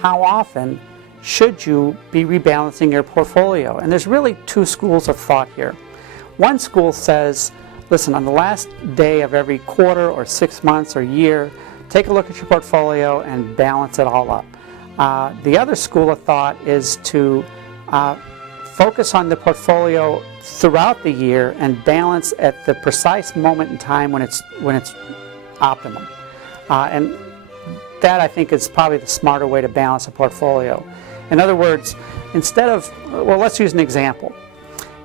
how often should you be rebalancing your portfolio? And there's really two schools of thought here. One school says, listen, on the last day of every quarter or 6 months or year, take a look at your portfolio and balance it all up. The other school of thought is to focus on the portfolio throughout the year and balance at the precise moment in time when it's optimum. And that, I think, is probably the smarter way to balance a portfolio. In other words, instead of, well, let's use an example.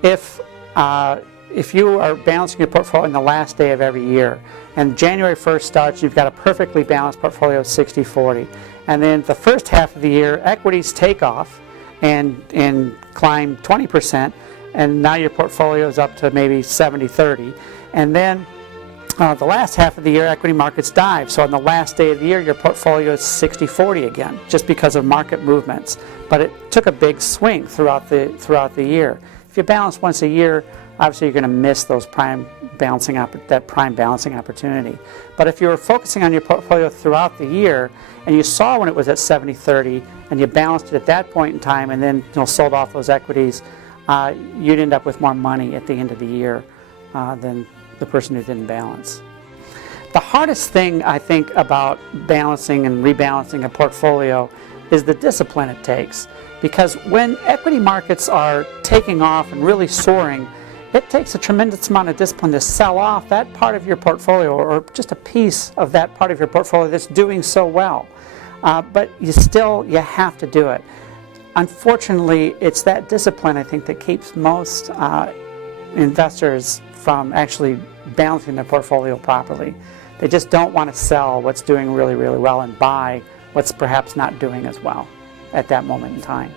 If you are balancing your portfolio in the last day of every year, and January 1st starts, you've got a perfectly balanced portfolio of 60-40. And then the first half of the year, equities take off and climb 20%, and now your portfolio is up to maybe 70-30. And then the last half of the year, equity markets dive. So on the last day of the year, your portfolio is 60-40 again, just because of market movements. But it took a big swing throughout the year. If you balance once a year, obviously you're going to miss those prime balancing opportunity. But if you were focusing on your portfolio throughout the year, and you saw when it was at 70-30, and you balanced it at that point in time, and then sold off those equities, you'd end up with more money at the end of the year than the person who didn't balance. The hardest thing, I think, about balancing and rebalancing a portfolio is the discipline it takes. Because when equity markets are taking off and really soaring, it takes a tremendous amount of discipline to sell off that part of your portfolio, or just a piece of that part of your portfolio that's doing so well. But you have to do it. Unfortunately, it's that discipline, I think, that keeps most investors from actually balancing their portfolio properly. They just don't want to sell what's doing really, really well and buy what's perhaps not doing as well at that moment in time.